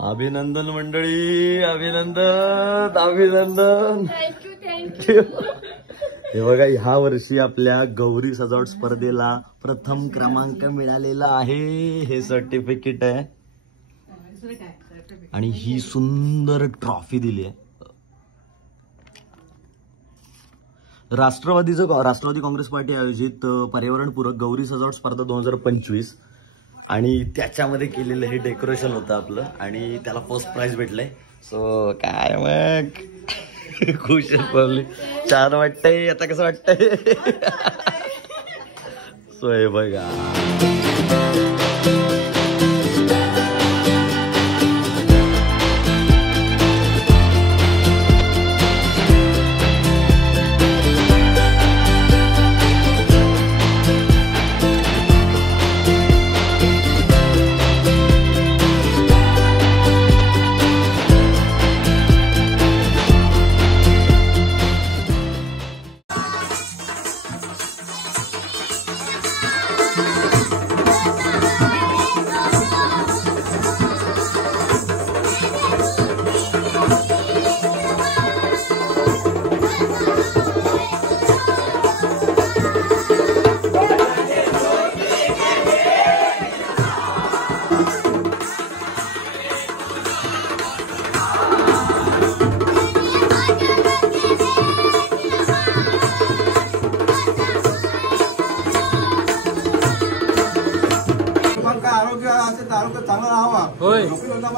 अभिनंदन मंडळी, अभिनंदन अभिनंदन. थँक्यू. हे बघा, ह्या वर्षी आपल्या गौरी सजावट स्पर्धेला प्रथम क्रमांक मिळालेला आहे. हे सर्टिफिकेट आहे आणि ही सुंदर ट्रॉफी दिली आहे. राष्ट्रवादी काँग्रेस पार्टी आयोजित पर्यावरणपूरक गौरी सजावट स्पर्धा 2025 आणि त्याच्यामध्ये केलेलं हे डेकोरेशन होतं आपलं आणि त्याला फर्स्ट प्राइज भेटलंय. सो काय मग खुश पडली, छान वाटतंय. आता कसं वाटतंय? सो हे बघा, आरोग्य चांगला राहावा,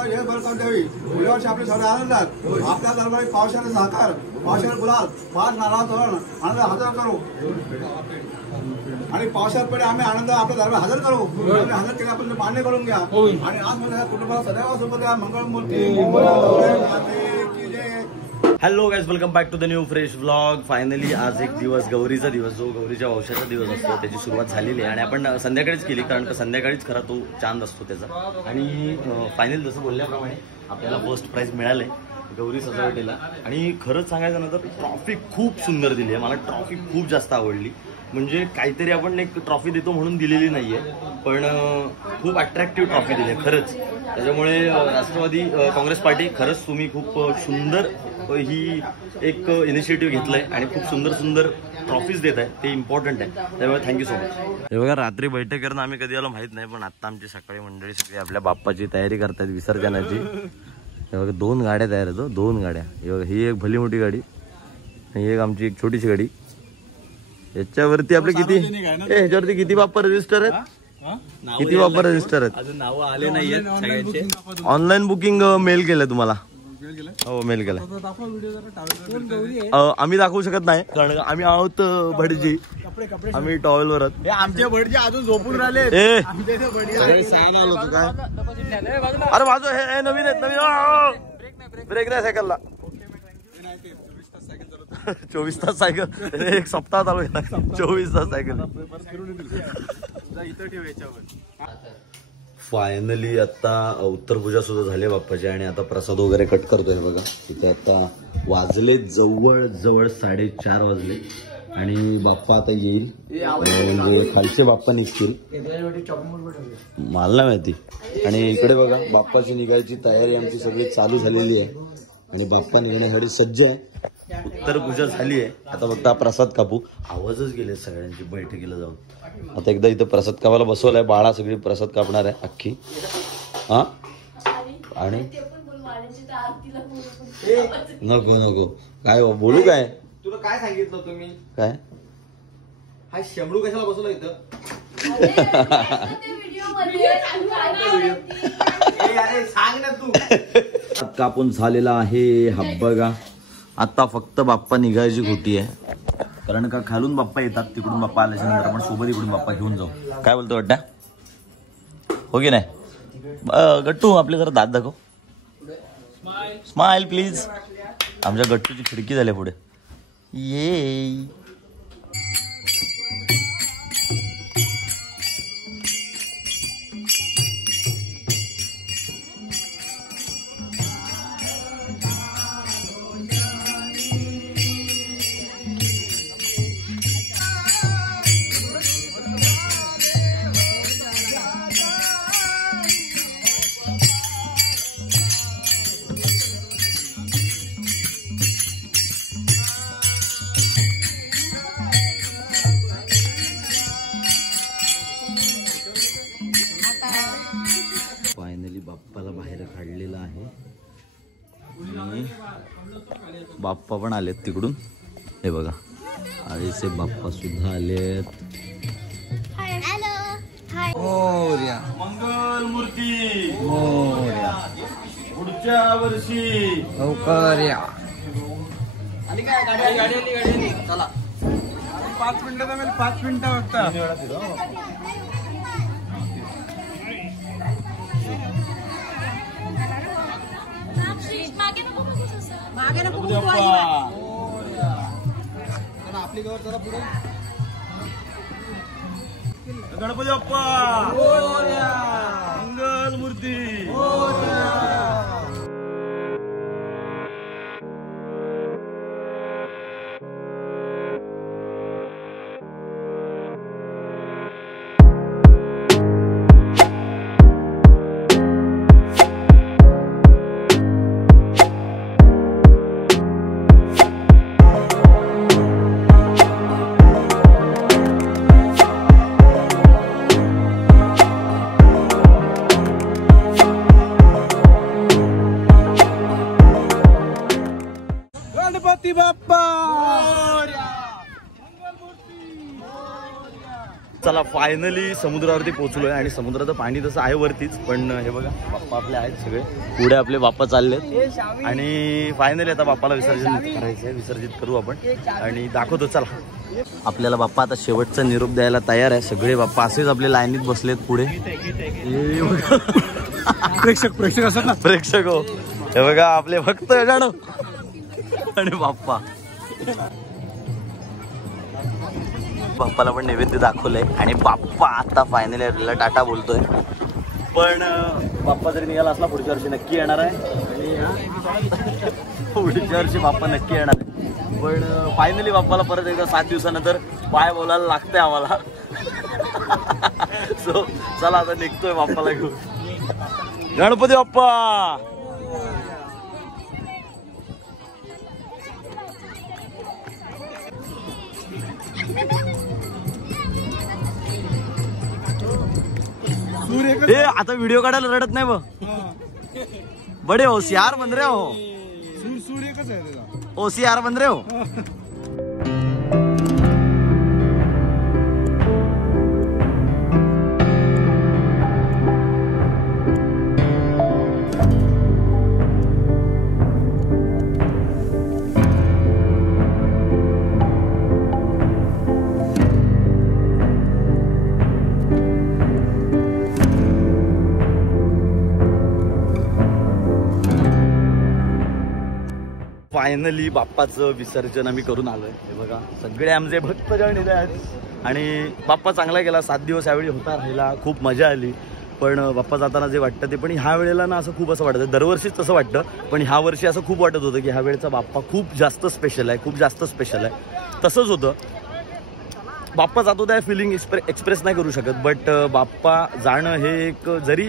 हे बरकत द्यावी. पुढल्या वर्षी आपले सगळे आनंदात. आपल्या दरबारी पावसाने साकार, पावसाने गुलाल, 5 नारळ तोरण आनंद हजर करू आणि पावसाळ्यात आम्ही आनंद आपल्या दरबार हजर करू. हजर केल्यापासून मान्य करून घ्या आणि आज माझ्या कुटुंबाला सदैव सोबत या. Mangalmurti. Hello guys, welcome back to the new fresh vlog. Finally आज एक दिवस, गौरीचा दिवस, जो गौरीच्या वंशाचा दिवस असतो त्याची सुरुवात झालेली आहे आणि आपण संध्याकाळीच केली, कारण का संध्याकाळीच खरा तो चांद असतो त्याचा. आणि फायनल जसं बोलल्याप्रमाणे आपल्याला फर्स्ट प्राइज मिळालंय गौरी सजावटीला. आणि खरंच सांगायचं ना तर ट्रॉफी खूप सुंदर दिली आहे. मला ट्रॉफी खूप जास्त आवडली. म्हणजे काहीतरी आपण एक ट्रॉफी देतो म्हणून दिलेली नाहीये, पण खूप अट्रॅक्टिव्ह ट्रॉफी दिली आहे खरंच. त्याच्यामुळे राष्ट्रवादी काँग्रेस पार्टी, खरंच तुम्ही खूप सुंदर ही एक इनिशिएटिव्ह घेतलंय आणि खूप सुंदर सुंदर ट्रॉफीज देत आहे, ते इम्पॉर्टंट आहे. त्यामुळे थँक्यू सो मच. हे बघा, रात्री बैठक करणं आम्ही कधी आलो माहित नाही, पण आता आमची सकाळी मंडळी सगळी आपल्या बाप्पाची तयारी करतात विसर्जनाची. हे बघा, 2 गाड्या तयार आहेत, 2 गाड्या. हे बघा, ही एक भली मोठी गाडी आणि एक आमची एक छोटीशी गाडी. याच्यावरती आपले किती, ह्याच्यावरती किती बाप्पा रजिस्टर आहेत? किती बाप्पा रजिस्टर आहेत? अजून नाव आले नाहीये. ऑनलाईन बुकिंग मेल केलंय तुम्हाला? हो, मेल केलं. आम्ही दाखवू शकत नाही कारण आम्ही आहोत भटजी, आम्ही टॉवेलवर आहोत. आमचे भटजी अजून झोपून राहिले. अरे माझं हे नवीन आहेत, नवीन ब्रेक नाही सायकलला. 24 तास सायकल, एक सप्ताह चालू आहे. 24 तास सायकल. फायनली आता उत्तरपूजा सुद्धा झाली बाप्पाची आणि आता प्रसाद वगैरे कट करतोय. बघा, इथे आता वाजले जवळ 4:30 वाजले आणि बाप्पा आता येईल, म्हणजे खालचे बाप्पा निघतील, मला नाही माहिती. आणि इकडे बघा, बाप्पाची निघायची तयारी आमची सगळी चालू झालेली आहे आणि बाप्पा निघण्यासाठी सज्ज आहे. उत्तरपूजा झाली आहे, आता फक्त प्रसाद कापू. आवाजच गेले सगळ्यांची बैठकीला जाऊन. आता एकदा इथं प्रसाद कापायला बसवलाय, बाळा सगळी प्रसाद कापणार आहे अख्खी. हा, आणि नको नको काय बोलू, काय तुला काय सांगितलं तुम्ही? काय हा शेंबडू कशाला बसवला इथं? सांग ना तू. कापून झालेला आहे हा बघा. आता फक्त बाप्पा निघायची खोटी आहे, कारण का खालून बाप्पा येतात, तिकडून बाप्पा आल्याच्या नंतर आपण सोबत इकडून बाप्पा घेऊन जाऊ. काय बोलतो वाटतं, हो की नाही? गट्टू, आपले जरा दात दाखव. Smile please. आमच्या गट्टूची खिडकी झाली पुढे. ये काढलेला आहे आणि बाप्पा पण आलेत तिकडून. हे बघा आळीचे बाप्पा सुद्धा आलेत. मंगल मूर्ती पुढच्या वर्षी आणि काय गाडी चला 5 मिनिटं 5 मिनिटं वाटतं. मागे नको आपली गवर चला पुढे. गणपती बाप्पा मंगल मूर्ती. गणपती बाप्पा. चला फायनली समुद्रावरती पोहोचलोय आणि समुद्राचं पाणी तसं आहे वरतीच, पण हे बघा बाप्पा आपले आहेत सगळे. पुढे आपले बाप्पा चाललेत आणि फायनली आता बाप्पाला विसर्जन करायचंय. विसर्जित करू आपण आणि दाखवतो. चला आपल्याला बाप्पा आता शेवटचा निरोप द्यायला तयार आहे. सगळे बाप्पा असेच आपले लाईनीत बसलेत पुढे. प्रेक्षक असतात ना, प्रेक्षक हो. हे बघा आपले भक्त जाणं आणि बाप्पा. बाप्पाला पण नैवेद्य दाखवलंय आणि बाप्पा आता फायनली आपल्याला टाटा बोलतोय. पण बाप्पा जरी निघाला असला पुढच्या वर्षी नक्की येणार आहे आणि पुढच्या वर्षी बाप्पा नक्की येणार आहे. पण फायनली बाप्पाला परत एकदा 7 दिवसानंतर बाय बोलायला लागतंय आम्हाला. सो चला आता निघतोय बाप्पाला घेऊन. गणपती बाप्पा. ए आता व्हिडिओ काढायला रडत नाही बडे होशियार बन रहे हो. सूर एकच आहे त्याचा. होशियार बन रहे हो. फायनली बाप्पाचं विसर्जन आम्ही करून आलोय. हे बघा सगळे आमचे भक्तजण इथे आहेत आणि बाप्पा चांगला गेला. 7 दिवस यावेळी होता राहिला. खूप मजा आली. पण बाप्पा जाताना जे वाटतं ते, पण ह्या वेळेला ना असं खूप असं वाटतं. दरवर्षीच तसं वाटतं, पण ह्या वर्षी असं खूप वाटत होतं की ह्या वेळेचा बाप्पा खूप जास्त स्पेशल आहे, खूप जास्त स्पेशल आहे. तसंच होतं. बाप्पा जातो त्या फिलिंग एक्सप्रेस नाही करू शकत, बट बाप्पा जाणं हे एक जरी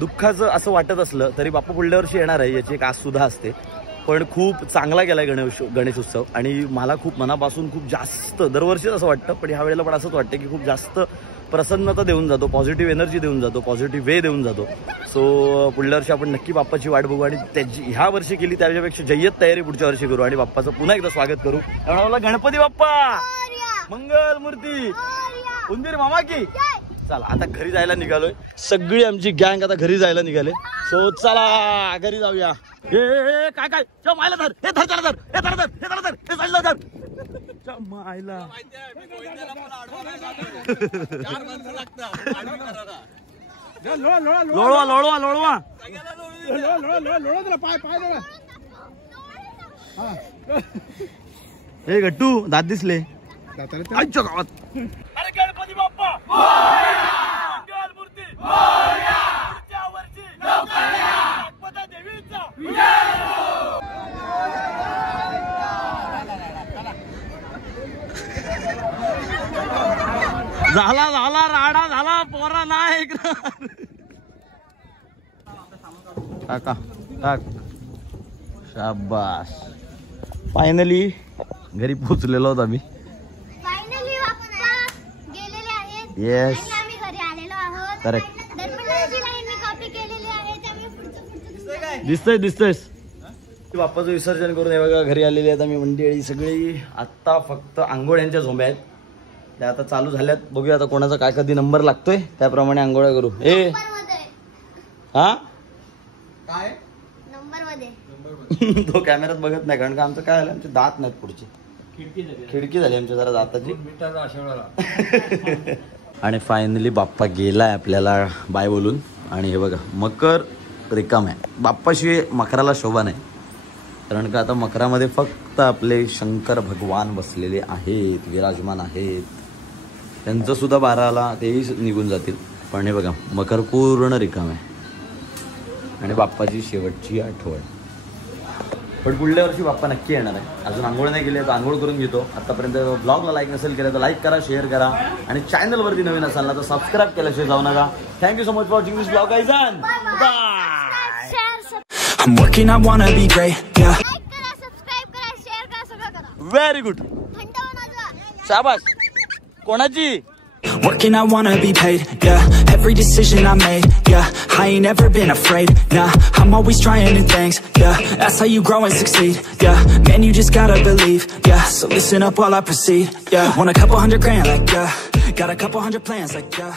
दुःखाचं असं वाटत असलं तरी बाप्पा पुढल्या वर्षी येणार आहे याची एक आस सुद्धा असते. पण खूप चांगला गेलाय गणेश उत्सव आणि मला खूप मनापासून खूप जास्त दरवर्षीच असं वाटतं, पण ह्या वेळेला पण असंच वाटतं की खूप जास्त प्रसन्नता देऊन जातो, पॉझिटिव्ह एनर्जी देऊन जातो, पॉझिटिव्ह वे देऊन जातो. सो पुढल्या वर्षी आपण नक्की बाप्पाची वाट बघू आणि त्याची ह्या वर्षी केली त्याच्यापेक्षा जय्यत तयारी पुढच्या वर्षी करू आणि बाप्पाचं पुन्हा एकदा स्वागत करू. त्यामुळे मला गणपती बाप्पा मंगल मूर्ती उंदीर मामा की. चला आता घरी जायला निघालोय. सगळी आमची गँग आता घरी जायला निघाले. सो चला घरी जाऊया. हे काय काय मायला धर, हे धर त्याला धर, हे धर धर, हे धर धर, हे साईडला धर. मायला लोळवा लोळवा लोळवा. हे गट्टू दात दिसले आजच्या गावात. अरे गणपती बाप्पा मंगल मूर्ती पुढच्या वर्षी गणपती देवीचा. झाला झाला राडा झाला पोरा नाही. काका टाक. शाबास. फायनली घरी पोहोचलेलो आहोत आम्ही. Yes correct. दिसतोय बाप्पाचं विसर्जन करून हे बघा घरी आलेली आता मी मंडळी सगळी. आता फक्त आंघोळ्यांच्या झोंब्या आहेत त्या आता चालू झाल्यात. बघूया आता कोणाचा काय कधी नंबर लागतोय त्याप्रमाणे आंघोळ्या करू. हा काय नंबर मध्ये तो कॅमेऱ्यात बघत नाही कारण का आमचं काय झालं आमचे दात नाहीत पुढचे. खिडकी झाली आमच्या जरा दाताची. आणि फायनली बाप्पा गेलाय आपल्याला बाय बोलून. आणि हे बघा मकर रिकाम आहे. बाप्पाशिवाय मकराला शोभा नाही कारण का आता मकरामध्ये फक्त आपले शंकर भगवान बसलेले आहेत, विराजमान आहेत. त्यांचं सुद्धा 12ला तेही निघून जातील. पण हे बघा मकर पूर्ण रिकाम आहे आणि बाप्पाची शेवटची आठवण. पण पुढल्या वर्षी बाप्पा नक्की येणार आहे. अजून आंघोळ नाही केली तर आंघोळ करून घेतो. आतापर्यंत ब्लॉगला लाईक नसेल केलं तर लाईक करा, शेअर करा आणि चॅनलवरती नवीन असाल ना तर सबस्क्राईब केल्याशिवाय जाऊ नका. Thank you so much for watching this blog guys. Bye. I'm working, I wanna be great, yeah. Like करा, सबस्क्राइब करा, शेअर करा, सगळं करा. Very good. घंटा वाजवा. शाबास. कोणाची? Working, I wanna be paid, yeah. Every decision I made, yeah. I ain't never been afraid, nah. I'm always trying new things, yeah. That's how you grow and succeed, yeah. Man, you just gotta believe, yeah. So listen up while I proceed, yeah. Want a couple $100 grand, like, yeah. Got a couple hundred plans, like, yeah.